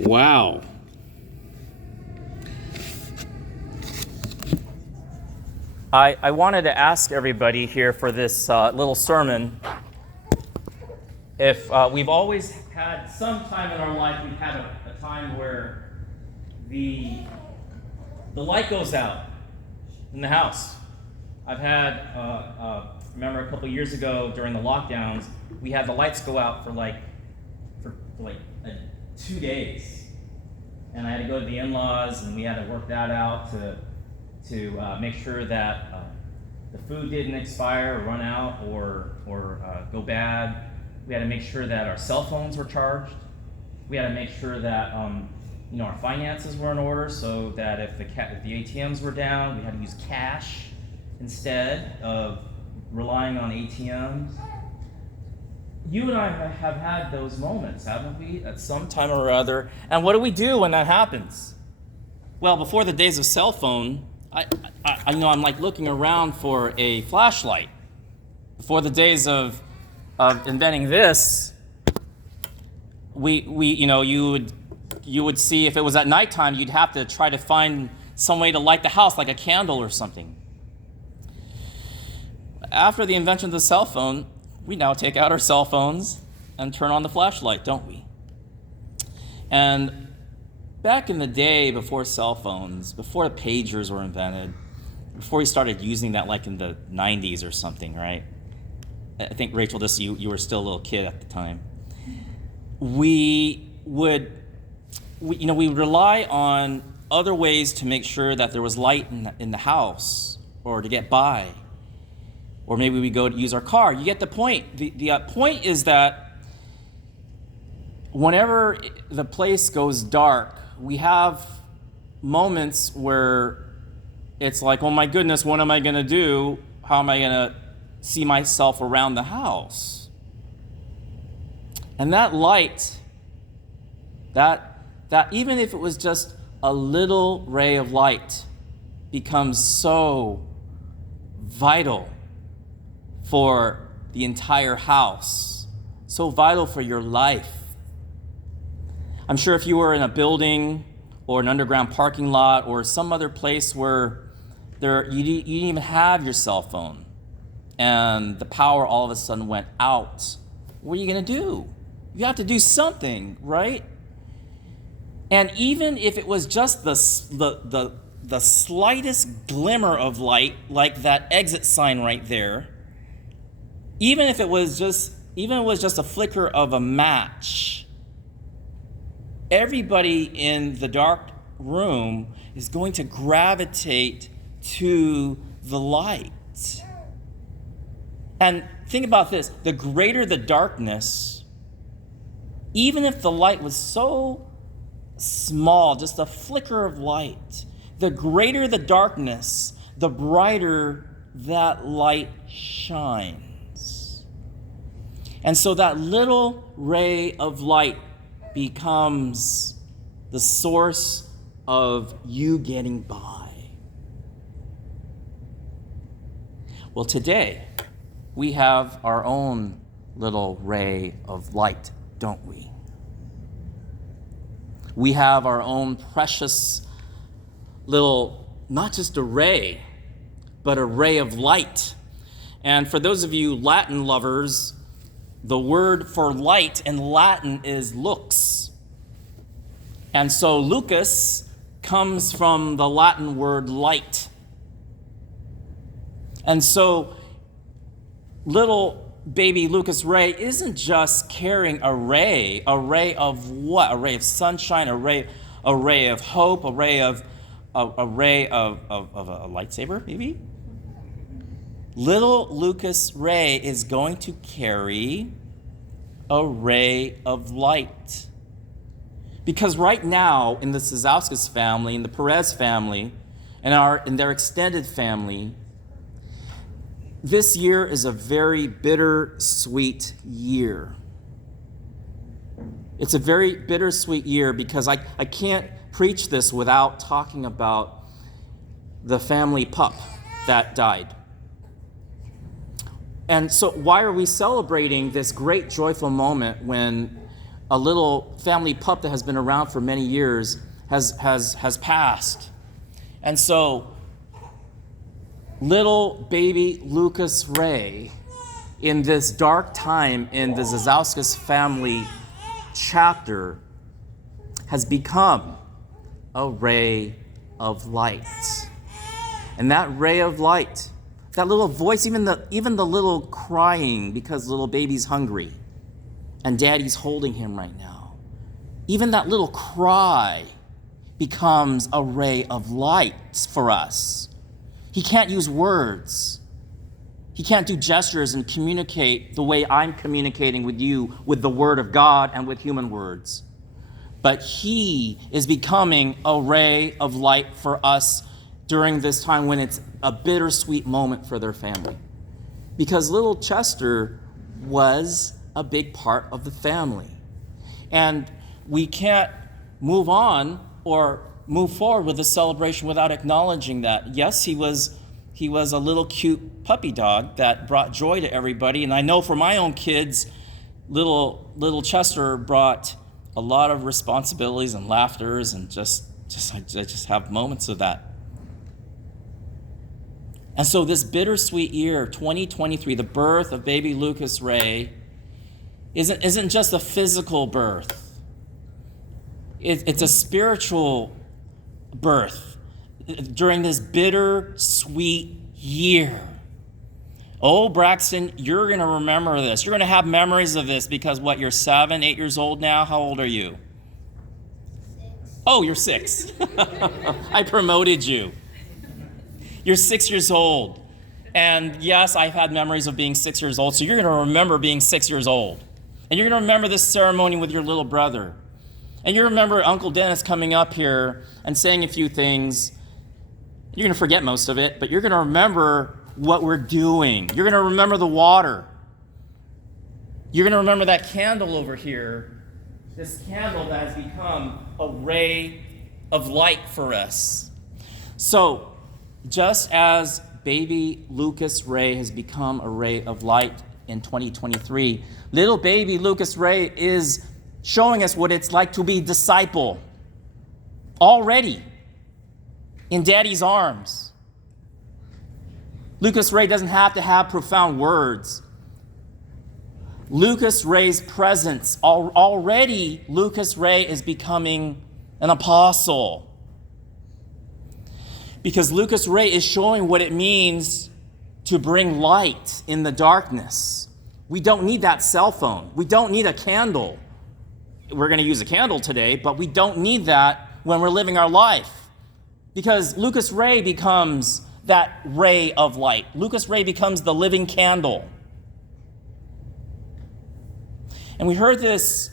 Wow. I wanted to ask everybody here for this little sermon if we've always had some time in our life, we've had a time where the light goes out in the house. I've had, remember a couple years ago during the lockdowns, we had the lights go out for 2 days. And I had to go to the in-laws, and we had to work that out to make sure that the food didn't expire or run out or go bad. We had to make sure that our cell phones were charged. We had to make sure that our finances were in order, so that if the ATMs were down, we had to use cash instead of relying on ATMs. You and I have had those moments, haven't we, at some time or other? And what do we do when that happens? Well, before the days of cell phone, I know I'm like looking around for a flashlight. Before the days of inventing this, you would see if it was at nighttime, you'd have to try to find some way to light the house, like a candle or something. After the invention of the cell phone, we now take out our cell phones and turn on the flashlight, don't we? And back in the day, before cell phones, before the pagers were invented, before we started using that like in the 90s or something, right? I think, Rachel, you were still a little kid at the time. We would rely on other ways to make sure that there was light in the house or to get by. Or maybe we go to use our car. You get the point. The point is that whenever the place goes dark, we have moments where it's like, oh my goodness, what am I going to do? How am I going to see myself around the house? And that light, that even if it was just a little ray of light, becomes so vital for the entire house, so vital for your life. I'm sure if you were in a building or an underground parking lot or some other place where you didn't even have your cell phone and the power all of a sudden went out, what are you going to do? You have to do something, right? And even if it was just the slightest glimmer of light, like that exit sign right there, even if it was just a flicker of a match, everybody in the dark room is going to gravitate to the light. And think about this, the greater the darkness, even if the light was so small, just a flicker of light, the greater the darkness, the brighter that light shines. And so that little ray of light becomes the source of you getting by. Well, today, we have our own little ray of light, don't we? We have our own precious little, not just a ray, but a ray of light. And for those of you Latin lovers, the word for light in Latin is lux. And so lucus comes from the Latin word light. And so little baby Lucas Ray isn't just carrying a ray of what? A ray of sunshine, a ray of hope, a ray of a lightsaber, maybe? Little Lucas Ray is going to carry a ray of light. Because right now, in the Sazowskis family, in the Perez family, and in their extended family, this year is a very bittersweet year. It's a very bittersweet year because I can't preach this without talking about the family pup that died. And so why are we celebrating this great joyful moment when a little family pup that has been around for many years has passed. And so little baby Lucas Ray, in this dark time in the Zazauskas family chapter, has become a ray of light. And that ray of light, that little voice, even the little crying because little baby's hungry and daddy's holding him right now, even that little cry becomes a ray of light for us. He can't use words. He can't do gestures and communicate the way I'm communicating with you with the Word of God and with human words. But he is becoming a ray of light for us during this time when it's a bittersweet moment for their family. Because little Chester was a big part of the family. And we can't move on or move forward with the celebration without acknowledging that. Yes, he was a little cute puppy dog that brought joy to everybody. And I know for my own kids, little Chester brought a lot of responsibilities and laughters, and I just have moments of that. And so this bittersweet year, 2023, the birth of baby Lucas Ray, isn't just a physical birth. It's a spiritual birth during this bittersweet year. Oh, Braxton, you're going to remember this. You're going to have memories of this because what, you're 7, 8 years old now? How old are you? 6. Oh, you're 6. I promoted you. You're 6 years old. And yes, I've had memories of being 6 years old, so you're going to remember being 6 years old. And you're going to remember this ceremony with your little brother. And you remember Uncle Dennis coming up here and saying a few things. You're going to forget most of it, but you're going to remember what we're doing. You're going to remember the water. You're going to remember that candle over here, this candle that has become a ray of light for us. So, just as baby Lucas Ray has become a ray of light in 2023, little baby Lucas Ray is showing us what it's like to be disciple already in Daddy's arms. Lucas Ray doesn't have to have profound words. Lucas Ray's presence, already Lucas Ray is becoming an apostle. Because Lucas Ray is showing what it means to bring light in the darkness. We don't need that cell phone. We don't need a candle. We're going to use a candle today, but we don't need that when we're living our life. Because Lucas Ray becomes that ray of light. Lucas Ray becomes the living candle. And we heard this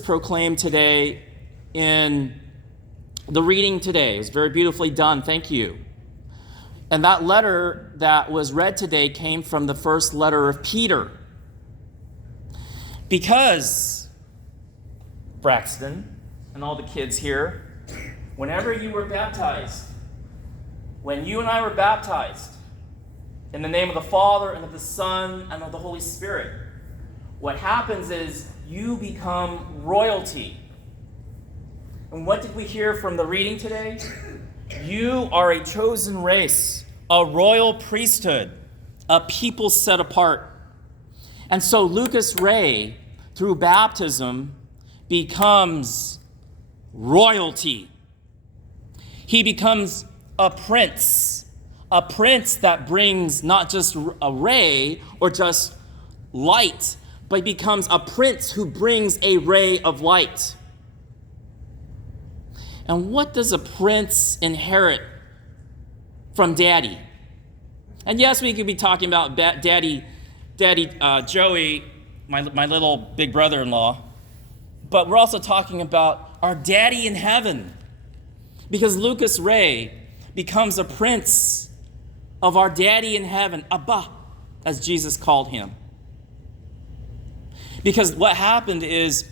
proclaimed today in the reading today. It was very beautifully done. Thank you. And that letter that was read today came from the first letter of Peter. Because, Braxton and all the kids here, whenever you were baptized, when you and I were baptized in the name of the Father and of the Son and of the Holy Spirit, what happens is you become royalty. And what did we hear from the reading today? You are a chosen race, a royal priesthood, a people set apart. And so Lucas Ray, through baptism, becomes royalty. He becomes a prince that brings not just a ray or just light, but becomes a prince who brings a ray of light. And what does a prince inherit from daddy? And yes, we could be talking about daddy Joey, my little big brother-in-law, but we're also talking about our daddy in heaven. Because Lucas Ray becomes a prince of our daddy in heaven, Abba, as Jesus called him. Because what happened is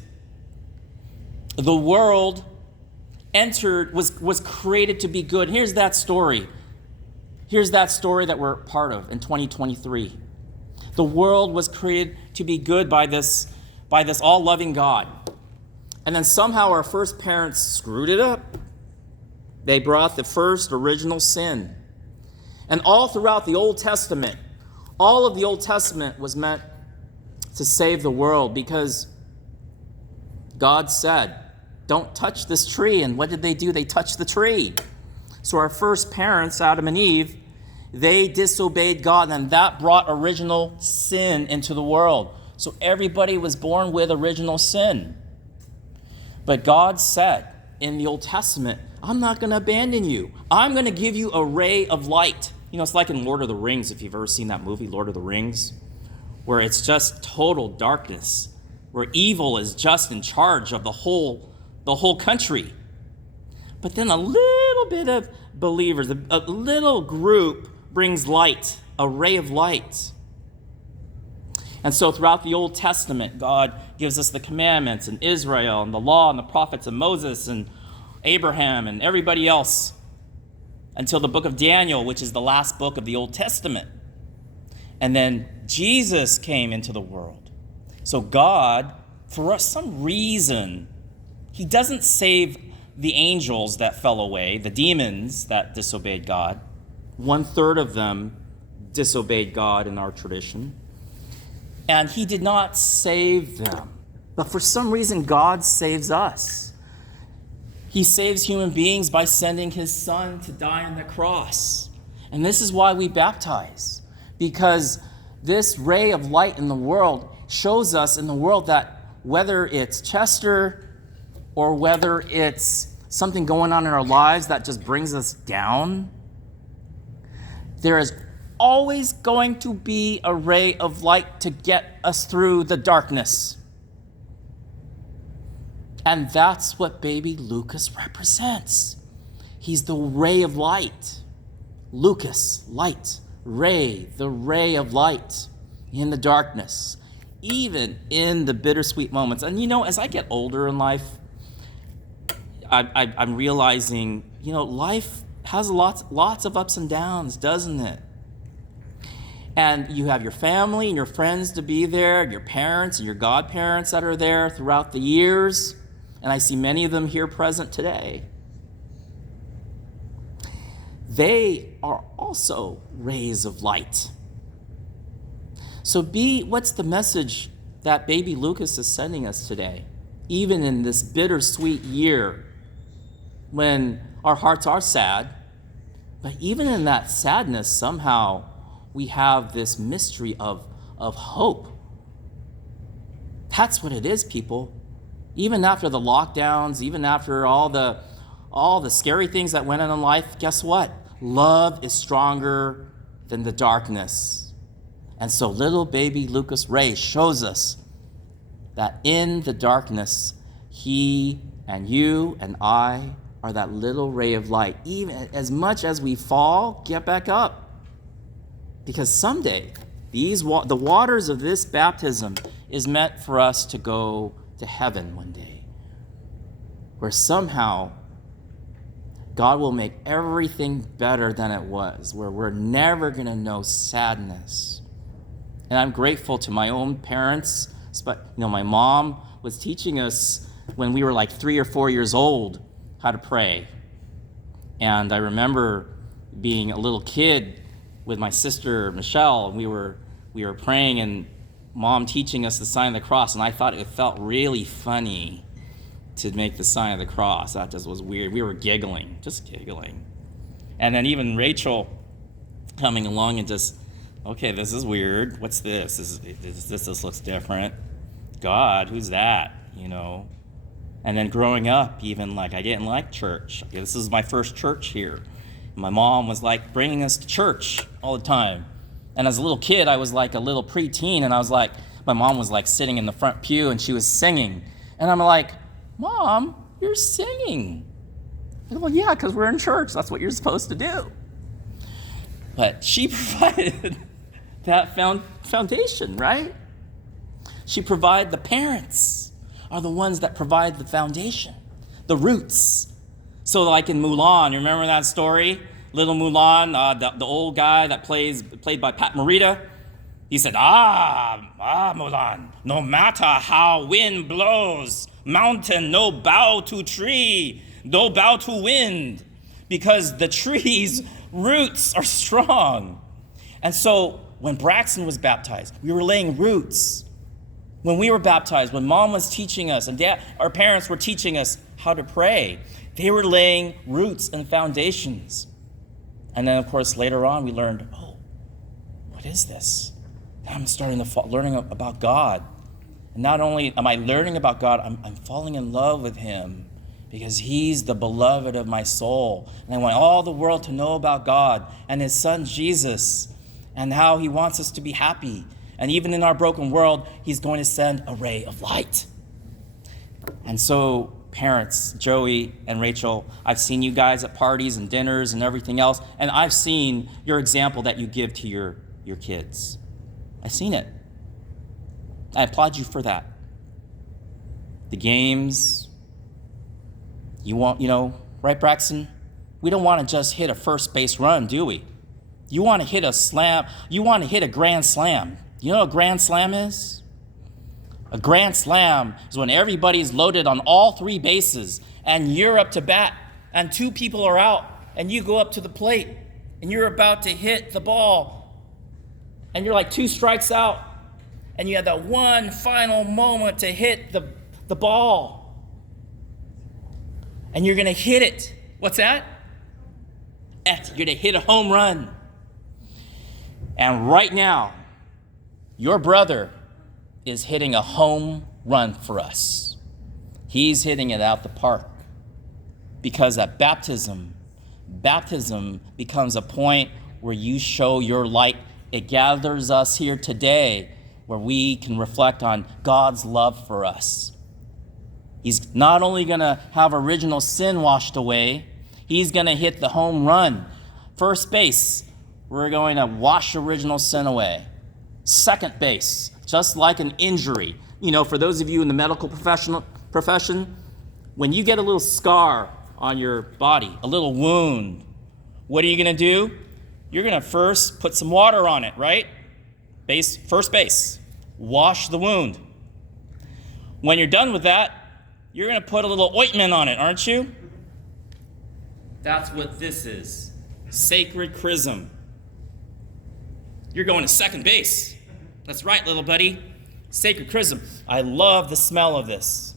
the world was created to be good. Here's that story. Here's that story that we're part of in 2023. The world was created to be good by this by this all-loving God. And then somehow our first parents screwed it up. They brought the first original sin. And all throughout the Old Testament, all of the Old Testament was meant to save the world because God said, don't touch this tree. And what did they do? They touched the tree. So our first parents, Adam and Eve, they disobeyed God, and that brought original sin into the world. So everybody was born with original sin. But God said in the Old Testament, I'm not going to abandon you. I'm going to give you a ray of light. You know, it's like in Lord of the Rings, if you've ever seen that movie, Lord of the Rings, where it's just total darkness, where evil is just in charge of the whole country. But then a little bit of believers, a little group brings light, a ray of light. And so throughout the Old Testament, God gives us the commandments and Israel and the law and the prophets and Moses and Abraham and everybody else until the book of Daniel, which is the last book of the Old Testament. And then Jesus came into the world. So God, for some reason, he doesn't save the angels that fell away, the demons that disobeyed God. 1/3 of them disobeyed God in our tradition. And he did not save them. But for some reason, God saves us. He saves human beings by sending his son to die on the cross. And this is why we baptize. Because this ray of light in the world shows us in the world that whether it's Chester or whether it's something going on in our lives that just brings us down, there is always going to be a ray of light to get us through the darkness. And that's what baby Lucas represents. He's the ray of light. Lucas, light, ray, the ray of light in the darkness, even in the bittersweet moments. And you know, as I get older in life, I'm realizing, you know, life has lots of ups and downs, doesn't it? And you have your family and your friends to be there, your parents and your godparents that are there throughout the years. And I see many of them here present today. They are also rays of light. So what's the message that baby Lucas is sending us today? Even in this bittersweet year when our hearts are sad, but even in that sadness, somehow we have this mystery of hope. That's what it is, people. Even after the lockdowns, even after all the scary things that went on in life, guess what? Love is stronger than the darkness. And so little baby Lucas Ray shows us that in the darkness, he and you and I are that little ray of light. Even as much as we fall, get back up. Because someday, the waters of this baptism is meant for us to go to heaven one day, where somehow God will make everything better than it was, where we're never going to know sadness. And I'm grateful to my own parents. My mom was teaching us when we were like 3 or 4 years old how to pray. And I remember being a little kid with my sister Michelle, and we were praying and Mom teaching us the sign of the cross, and I thought it felt really funny to make the sign of the cross. That just was weird. We were giggling, just giggling. And then even Rachel coming along and just, okay, this is weird. What's this? This looks different. God, who's that? You know. And then growing up, even like I didn't like church. Okay, this is my first church here. My mom was like bringing us to church all the time. And as a little kid, I was like a little preteen, and I was like, my mom was like sitting in the front pew and she was singing. And I'm like, Mom, you're singing. Well, yeah, because we're in church. That's what you're supposed to do. But she provided that foundation, right? She provided, the parents are the ones that provide the foundation, the roots. So like in Mulan, you remember that story? Little Mulan, the old guy that played by Pat Morita, He said, Mulan, no matter how wind blows, mountain, no bow to tree, no bow to wind, because the tree's roots are strong. And so when Braxton was baptized, we were laying roots. When we were baptized, when Mom was teaching us and Dad, our parents were teaching us how to pray, they were laying roots and foundations. And then, of course, later on, we learned, oh, what is this? I'm starting to learning about God. And not only am I learning about God, I'm falling in love with him because he's the beloved of my soul. And I want all the world to know about God and his son, Jesus, and how he wants us to be happy. And even in our broken world, he's going to send a ray of light. And so, parents, Joey and Rachel, I've seen you guys at parties and dinners and everything else, and I've seen your example that you give to your kids. I've seen it. I applaud you for that. The games, right, Braxton? We don't want to just hit a first base run, do we? You want to hit a slam. You want to hit a grand slam. You know what a grand slam is? A grand slam is when everybody's loaded on all three bases and you're up to bat and two people are out and you go up to the plate and you're about to hit the ball and you're like 2 strikes out and you have that one final moment to hit the ball and you're going to hit it. What's that? You're going to hit a home run. And right now, your brother is hitting a home run for us. He's hitting it out the park. Because at baptism becomes a point where you show your light. It gathers us here today where we can reflect on God's love for us. He's not only going to have original sin washed away, he's going to hit the home run. First base, we're going to wash original sin away. Second base, just like an injury. For those of you in the medical profession, when you get a little scar on your body, a little wound, what are you going to do? You're going to first put some water on it, right? First base, wash the wound. When you're done with that, you're going to put a little ointment on it, aren't you? That's what this is. Sacred chrism. You're going to second base. That's right, little buddy. Sacred chrism. I love the smell of this.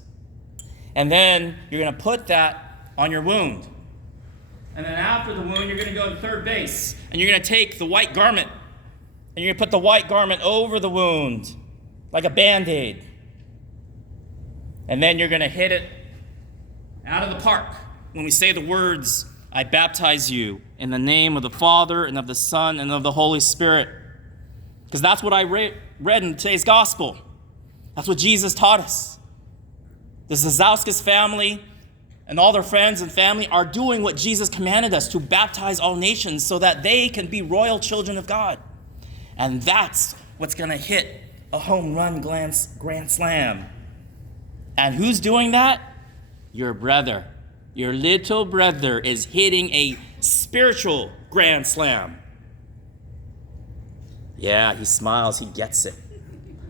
And then you're going to put that on your wound. And then after the wound, you're going to go to third base. And you're going to take the white garment. And you're going to put the white garment over the wound like a Band-Aid. And then you're going to hit it out of the park when we say the words, I baptize you in the name of the Father and of the Son and of the Holy Spirit. Because that's what I read in today's gospel. That's what Jesus taught us. The Zazauskas family and all their friends and family are doing what Jesus commanded us, to baptize all nations so that they can be royal children of God. And that's what's going to hit a home run grand slam. And who's doing that? Your brother. Your little brother is hitting a spiritual grand slam. Yeah, he smiles, he gets it.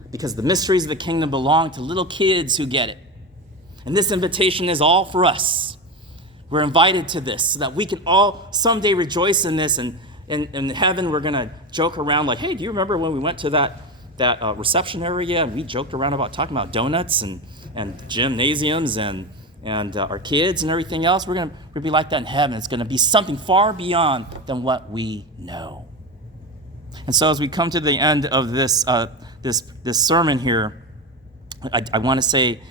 Because the mysteries of the kingdom belong to little kids who get it. And this invitation is all for us. We're invited to this so that we can all someday rejoice in this. And in heaven, we're going to joke around like, hey, do you remember when we went to that reception area and we joked around about talking about donuts and gymnasiums and our kids and everything else? We're going to be like that in heaven. It's going to be something far beyond than what we know. And so as we come to the end of this sermon here, I want to say,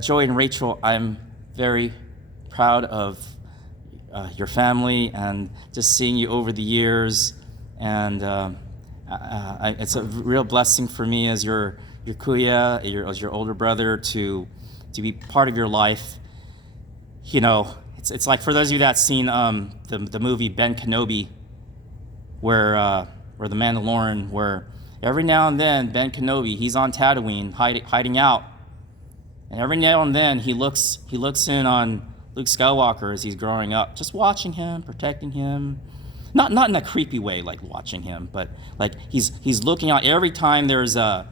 Joy and Rachel, I'm very proud of your family and just seeing you over the years. And it's a real blessing for me as your kuya, as your older brother, to be part of your life. It's like for those of you that's seen the movie Ben Kenobi, where the Mandalorian, where every now and then Ben Kenobi, he's on Tatooine hiding out, and every now and then he looks in on Luke Skywalker as he's growing up, just watching him, protecting him. Not in a creepy way, like watching him, but like he's looking out every time there is a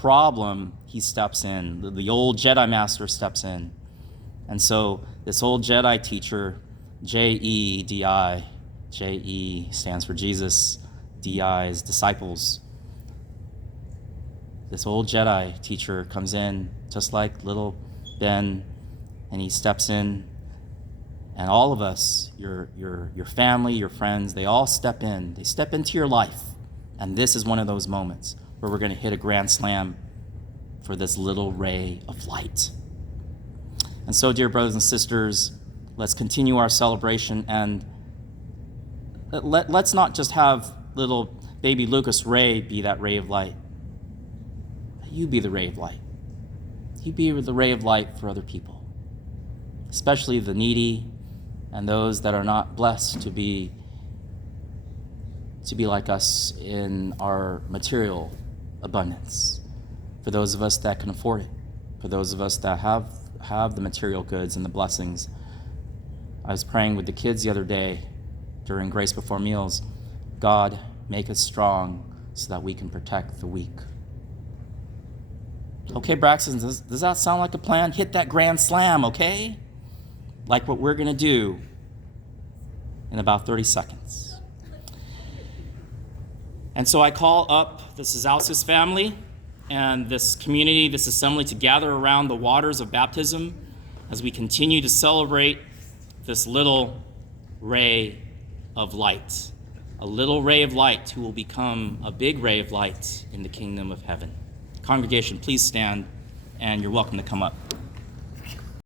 problem. He steps in. The old Jedi Master steps in, and so this old Jedi teacher, J-E-D-I, J-E stands for Jesus, D-I is disciples. This old Jedi teacher comes in just like little Ben, and he steps in, and all of us, your family, your friends, they all step in. They step into your life, and this is one of those moments where we're going to hit a grand slam for this little ray of light. And so, dear brothers and sisters, let's continue our celebration, and let's not just have little baby Lucas Ray be that ray of light. You be the ray of light. You be the ray of light for other people, especially the needy and those that are not blessed to be like us in our material abundance. For those of us that can afford it, for those of us that have the material goods and the blessings. I was praying with the kids the other day during Grace Before Meals. God, make us strong so that we can protect the weak. Okay, Braxton, does that sound like a plan? Hit that grand slam, okay? Like what we're going to do in about 30 seconds. And so I call up the Cezalsis family and this community, this assembly, to gather around the waters of baptism as we continue to celebrate this little ray of light. A little ray of light who will become a big ray of light in the kingdom of heaven. Congregation, please stand, and you're welcome to come up.